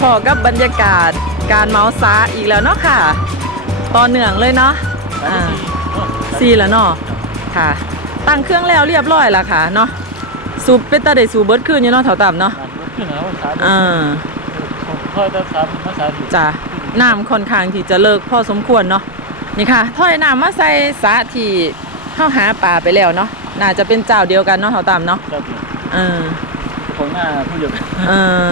พอกับบรรยากาศการเมาส์ซาอีกแล้วเนาะค่ะ ต่อเนื่องเลยเนาะอ่าซีแล้วเนาะค่ะ ตั้งเครื่องแล้วเรียบร้อยแล้วค่ะเนาะสูบเป็นตาได้สูบเบิดคืนอยู่เนาะเถาต่ำเนาะขึ้นนะภาษาอ่าค่อยจะถามภาษาดีจ้ะน้ำค่อนข้างที่จะเลิกพอสมควรเนาะนี่ค่ะถ้อยน้ำมาใส่สระที่เข้าหาปลาไปแล้วเนาะน่าจะเป็นเจ้าเดียวกันเนาะเถาต่ำเนาะเจ้าดีเออของหน้าผู้หญิงเออ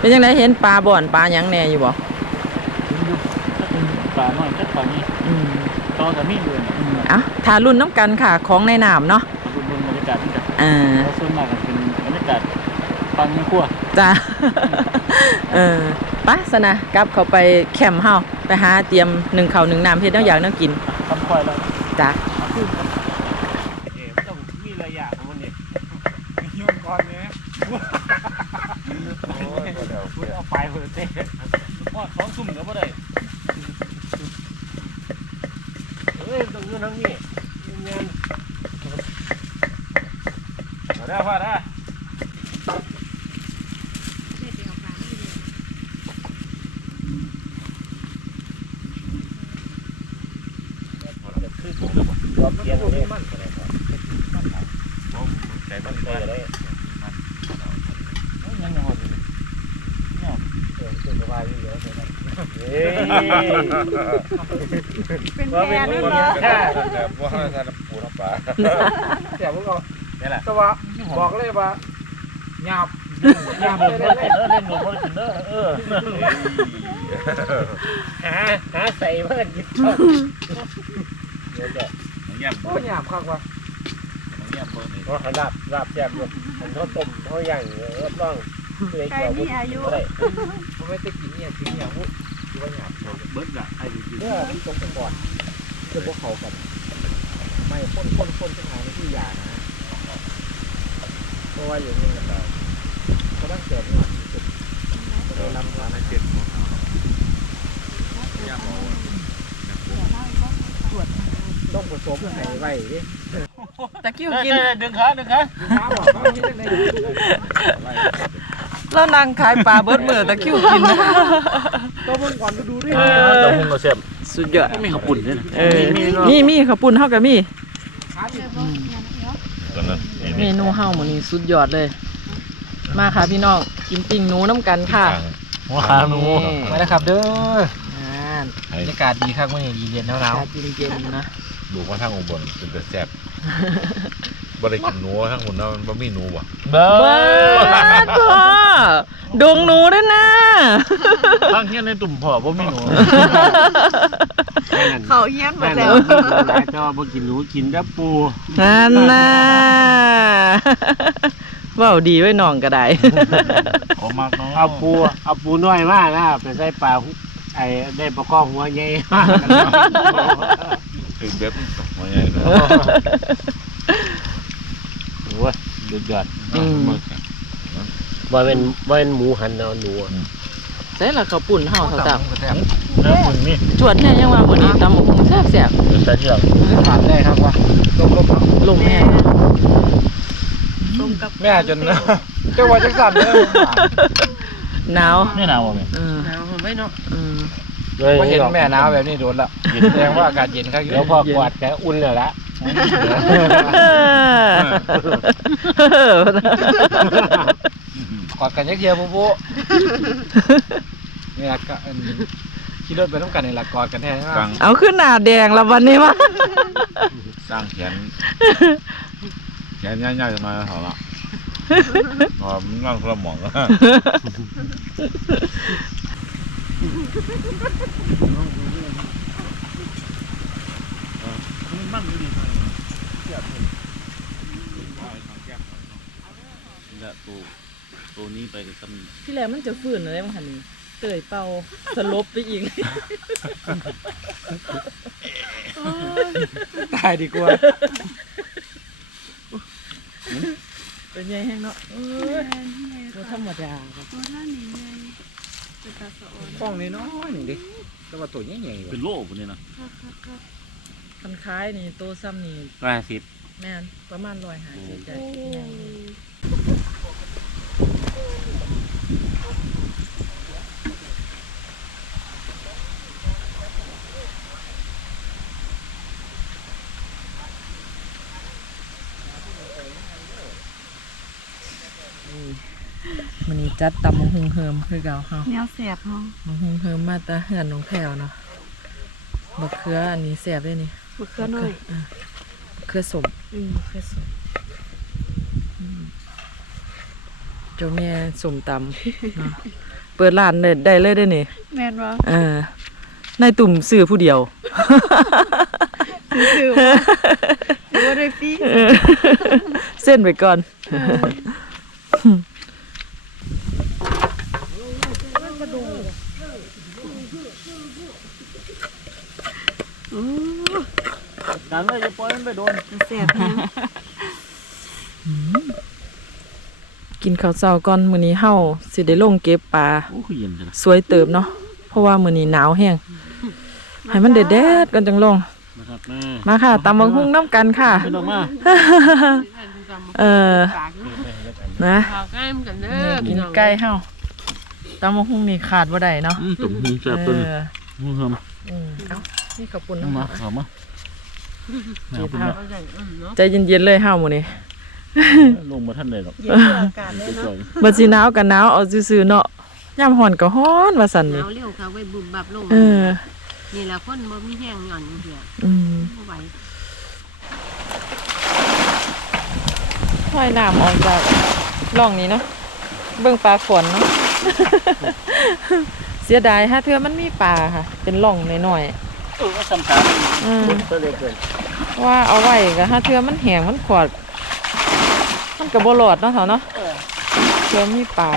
เป็นยังไงเห็นปลาบ่อนปลาหยังแหน่อยู่บ่ป่าน้อยแค่ป่านี้อืมตอนกับมีอยู่อืมอะทารุ่นน้ำกันค่ะของในน้ำเนาะดูบรรยากาศที่จะอ่าเราส่วนมากเป็นบรรยากาศฟังในครัวจ้า เออไปะสนะกลับเขาไปแคมป์เฮาไปหาเตรียมหนึ่งเขาวหนึ่งน้ำเฮ็ดแนวอยากแนวกินทำควายแล้วจ้าเอ๋ต้องมีระยะของมันเนี่ย ยุ่งก่อนเนี่ย เอาไปเพื่อเต้พอดท้องซุ่มก็บ่ได้เฮ้ยต้องเงินทั้งนี้เงินเอาได้พ่อได้ รอบเกียร์เลยมันใจมันใจเลยยังยังหดอยู่เนี่ยเออ สุขภาพดีเยอะเลยเฮ้ย เป็นแพรด้วยเหรอแบบว่าท่านปูน้ำปลาแต่พวกเราเนี่ยแหละแต่ว่าบอกเลยว่าหยาบหยาบเล่นเลยเล่นหนูคนกินเด้อเออหาหาใส่เพื่อนกินชอบเดี๋ยวจะเงียบก็หยาบครับว่าเงียบเปิดนี่เพราะเขาลาบลาบแซ่บอยู่มันเขาต้มเขาย่างรับรอง เลยเกี่ยวได้มันไม่ได้กินเนี่ยกินเนี่ยพูดคือว่าหยาบเบิร์ดอะไอ้ดีเมื่อมันตรงกันก่อนจะพวกเขากันไม่พ่นพ่นพ่นขึ้นมาในที่ยานะเพราะว่าอย่างนี้กันเราเขาต้องเกิดหน่อยจะได้รับความเจ็บต้องผสมไข่ไว้ดิตะกิ้วได้กินดึงขาดึงขาน้ำบอกเขาที่ได้ แล้วนางขายปลาเบิดมือตะกิ้วกินนะก็เพิ่งก่อนดูดิเออตะพุงก็เสียบสุดยอดมีข้าวปุ่นด้วยนะเออมีมีข้าวปุ้นเฮากับมีตอนนั้นเมนูเฮาหมื้อนี้สุดยอดเลย มาค่ะพี่น้องกินปิ้งหนูน้ำกันค่ะหัวขาหนูมาแล้วครับเด้ออ่าบรรยากาศดีครับเมื่อนี้เย็นๆหนาวชาเย็นๆนะดูว่าทางอุบลเป็นแต่แซ่บบ่ได้กินหนูทางหุ่นเนาะมันบ่มีหนูบ่เบ้อเบิ ดพ่อดงหนูด้วยนะทางเฮียในตุ่มพ่อบ่มีหนูเขาเฮี้ยนหมดแล้วนายจอบ่กินหนูกินแต่ปูนั่นน่ะเว้าดีไว้น้องก็ได้ออกมากเนาะเอาปูเอาปูน้อยมากนะไปใส่ปลาไอ้ได้ประกอบหัวใหญ่มากถึงเบ็ดว่าไงเนาะโอ้ยสุดยอดอืม บ่เป็นบ่เป็นหมูหันเอาหนูอะใส่ละข้าวปุ้นเฮาเท่าตับเนื้อปุ่นนี่จวดแน่ยังว่ามื้อนี้ตำบักหุ่งแซ่บใส่เชือกผ่านได้ครับว่าลมลมครับๆลมแห้งต้มกับแม่จนเจ้าว่าจังสั่นเลยหนาวนี่หนาวบ่แม่เออหนาวไม่เนาะเออเลยพอเห็นแม่หนาวแบบนี้โดนละแสดงว่าอากาศเย็นครับเดี๋ยวพอกวาดแกอุ่นเลยละ กอดกันยักเยียปุ๊ปุ๊เนี่ยก็ขี่รถไปต้องกันในหลักกอดกันแท้ใช่ไหมสร้างเอาขึ้นหน้าแดงแล้ววันนี้วะสร้างแขนแขนย่ายๆจังหน่อยเท่าละอ๋อมันนั่งคนละหมองแล้วมันดีเนี่ยตัว ตัวนี้ไปกับที่แรกมันจะฟื้นอะไรบางคันนี้เตยเป่าสลบไปอีก ตายดีกว่าเป็นไงแห้งเนาะเออบ่ธรรมดาครับตัวท่านนี่ไงเป็นตาสะออนป้องน้อยๆหนึ่งดิแต่ว่าตัวใหญ่ๆเป็นโลปุ่นนี่นะคักคักคักคันคล้ายนี่โตซ้ำนี่ร้อยสิบแม่นประมาณร้อยหาสิบใจโอ้ ใหญ่ จัดตำมะฮุงเฮิมคือเก่าเฮาแนวแสบห้องมะฮุงเฮิมมาแตาเหือนน้องแพรวเนาะบักเขืออันนี้แซ่บด้วยนี่มะเขือน้อยอะบักเขือสมอืมมะเขือสดเจ้าแม่สมตำเนาะเปิดร้านได้ได้เลยได้อนี่แม่นว่าเออนายตุ่มซื้อผู้เดียวซื้อๆว่าหรือว่าได้ฟรีเส้นไปก่อน ดันเลยจะปล่อยมันไปโดนแสบแฮงกินข้าวเช้าก่อนมื้อนี้เฮาสิได้ลงเก็บปลาโอ้คือเย็นจังสวยเติบเนาะเพราะว่ามื้อนี้หนาวแห้งให้มันแดดๆกันจังลงนะครับแม่มาค่ะตำบักหุ่งน้ำกันค่ะเป็นออกมาเออนะข้าวใกล้มันกันเด้นี่อกินไก่เฮาตำบักหุ่งนี่ขาดบ่ได้เนาะอืมตุ่มหูแซ่บเอตัวนี้อหูเฮิมอืมเอ้านี่ขอบคุณเอาเนาะมาเอามา แม่เอาไปเนาะเอาใหญ่อืมเนาะใจเย็นๆเลยเฮามื้อนี้ลงมาท่านเลยหรอกเย็นกว่าอากาศเลยไปเนาะจ่อยบัดสิหนาวก็หนาวเอาซื่อๆเนาะยามร้อนก็ร้อนว่าซั่นหนี่นาวเร็วค่ะไว้บุบบับลงเออนี่แหละคนบ่มีแห้งหย่อนเดียวอืมบ่ไหวว่ายน้ำออกจากร่องนี้เนาะเบิ่งปลาขวนเนาะเสียดายฮะเทื่อมันมีปลาค่ะ เป็นร่องน้อยเออก็สำคัญๆอืมตัวเล็กเกิน ว่าเอาไว้ก็ฮะเทือมันแห้งมันขวดมันก็บ่รอดเนาะเถาเนาะเทือมีปลา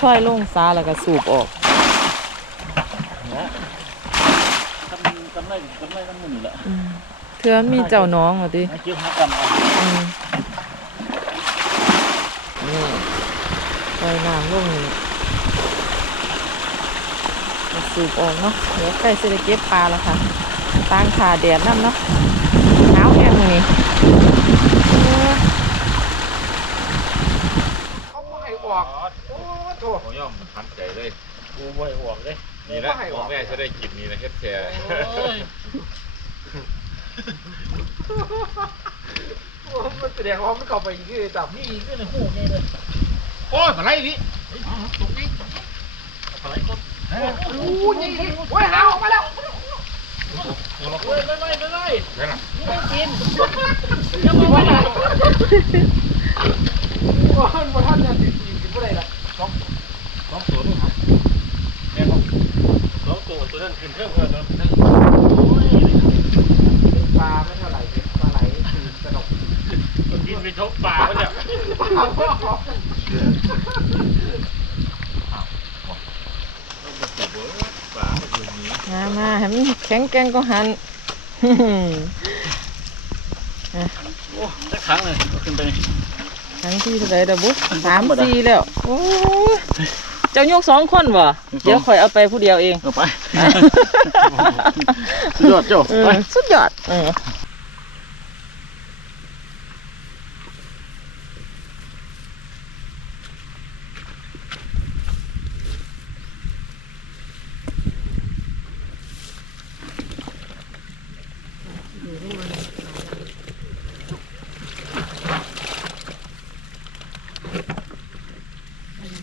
ค่อยลงซาแล้วก็สูบออกทำกำไรกำไรน้ำมันนี่แหละเทือมีเจ้าน้องว่าติให้เกี่ยวหากำเอามนี่ปล่อยน้ำลงนี่สูบออกเนาะเดี๋ยวใกล้สิได้เก็บปลาแล้วค่ะ ตั้งขาแดดน้ำเนาะหนาวแห้งมื้อนี้เออเขาไม่ให้ออกโอ้โถผมย่อมทันใจเลยกูไม่ให้ออกเลยนี่แหละพ่อแม่จะได้กินนี่นะเฮ็ดแชร์มันแสดงว่ามันเข้าไปอีกคือจับนี่อีกคือในหูนี่เลยโอ้ยมาไล่ดิโอ้ยนี่นี่โอ้ยหาออกมาแล้วเฮ้ยไม่ไม่ไม่ไม่นั่นน่ะโอ้ยมาท่านเนี่ยติดติดติดอะไรล่ะสองตัวนี่ครับแม่ครับสองตัวตัวนั้นขึ้นเครื่องเพื่อนตัวนั้นปลาไม่เท่าไหร่ปลาไหลคือ กระดกกินไปทบป่าเขาเนี่ย ป่ามันอยู่นี้ มามาให้มันแข็งแกร่งก็หันสักครั้งเลยขึ้นไปครั้งที่เท่าไหรดับบุสามสี่แล้ว โอ้ยเจ้ายกสองคนบ่เดี๋ยวข่อยเอาไปผู้เดียวเองเอาไป สุดยอดโจ้เอไปอสุดยอดเออ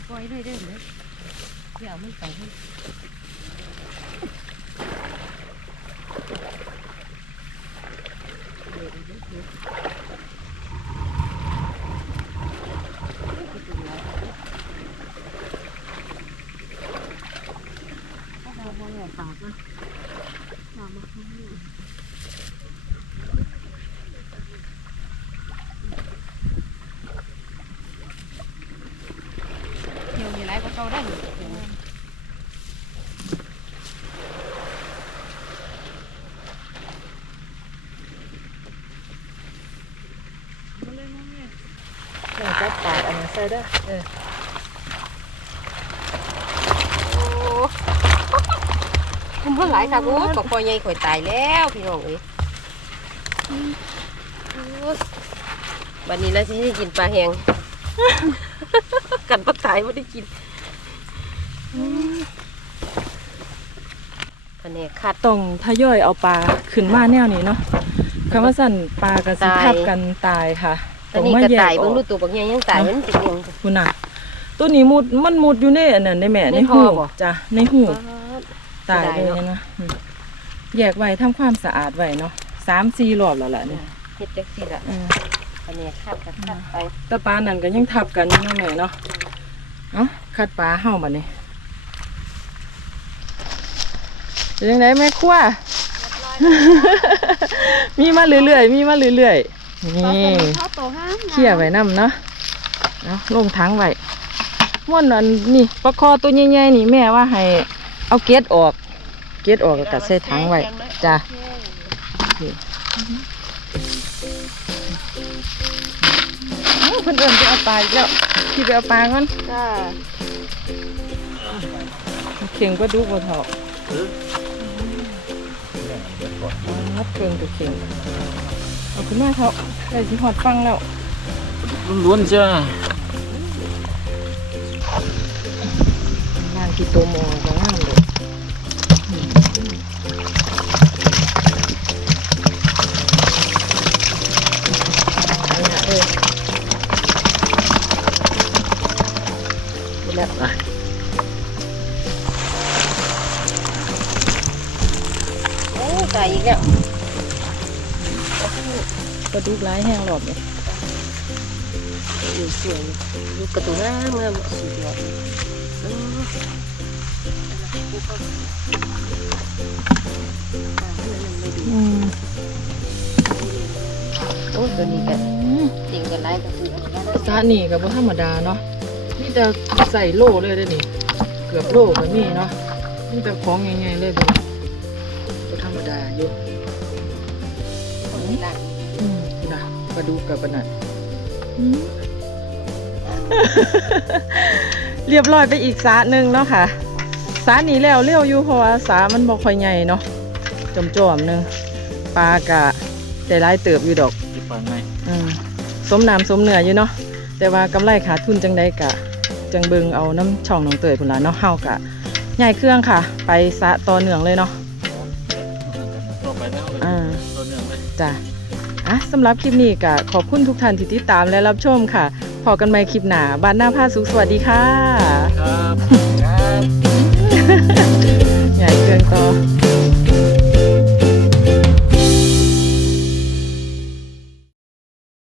ปล่อย เลยเด้อเด้อเดี๋ยวมันไปให้เที่ยวมีหลายกว่าเก่าได้อ เดี๋ยวจับปากอันนี้ใส่เด้อเออคุณพ่อหลายค่ะกูปกคอยใหญ่ข่อยตายแล้วพี่น้องเอ้ยวันนี้แล้วสิได้กินปลาแห้งกันปลาตายไม่ได้กินแผนกคัดต้องทยอยเอาปลาขึ้นมาแนวนี้เนาะคำว่าสั่นปลากระสิตายทับกันตายค่ะ อันนี้กระต่ายเบิ่งดูตัวบางอย่างยังตายมันติดยังคุณน่ะ ตัวนี้มุดมันมุดอยู่ในอันนั้นในแม่ในในท่อหูบ่จ้ะในหูตายเสียเลดายยเนาะนะอืมแยกไว้ทำความสะอาดไว้เนาะสามสี่รอบแล้วล่ะเนี่ยเฮ็ดจังซี่ล่ะเอออันนี้คาดกันคาดไปแตะปลานั่นก็ยังทับกันอยู่เนาะแม่เนาะเอ้าคัดปลาเฮาบัดนี้เป็นยังไงแม่ครัวมีมาเรื่อยๆมีมาเรื่อยๆ นี่ข้าวโตห้ามเขี่ยไว้น้ำเนาะเอาลงถังไว้ม่วนอันนี่ปลาคอตัวใหญ่ๆนี่แม่ว่าให้เอาเกล็ดออก เกล็ดออกแล้วก็ใส่ถังไว้จ้ะเอ้าเพิ่นเอิ้นไปเอาปลาอีกแล้วพี่ไปเอาปลาก่อนจ้าเข่งปลาดุกบ่เถาะนัดเกินตัวเข่งเอา ขึ้นมาเถาะได้สิหอดฟังแล้วล้วนๆจ้างานที่โตโมก็งา ลาดุกร้ายแห้งหลอดเลยอยู่สวยดูกระตุ้งงามงามสุดยอดอืมอืมโอ้ตัวนี้กันจริงกันไรก็คือสานี่กับธรรมดาเนาะนี่จะใส่โล่เลยเด้อนี่เกือบโล่ก็มีเนาะนี่แต่ของใหญ่ๆเลยเด้อบ่ธรรมดาอยู่คนนี้ล่ะ อืมนะปลาดุกกับปลาหนัดเรียบร้อยไปอีกสาหนึ่งเนาะค่ะสานี้แล้วเลี้ยวอยู่เพราะว่าสามันบ่ค่อยใหญ่เนาะจอมๆหนึงปลากะได้หลายเติบอยู่ดอกที่ปลาไงอืมสมน้ำสมเนื้ออยู่เนาะแต่ว่ากำไรขาดทุนจังใดกะ จังเบิงเอาน้ำช่องน้องเตยพุ่นละเนาะเฮากะใหญ่เครื่องค่ะ ไปสะต่อเนื่องเลยเนาะต่อไปแล้วอ่าตัวเนื่องเลยจ้ะ อะสำหรับคลิปนี้กะขอบคุณทุกท่านที่ติดตามและรับชมค่ะพอกันใหม่คลิปหน้าบ้านหน้าผ้าสุขสวัสดีค่ะ ครับ ใหญ่เครื่องต่อ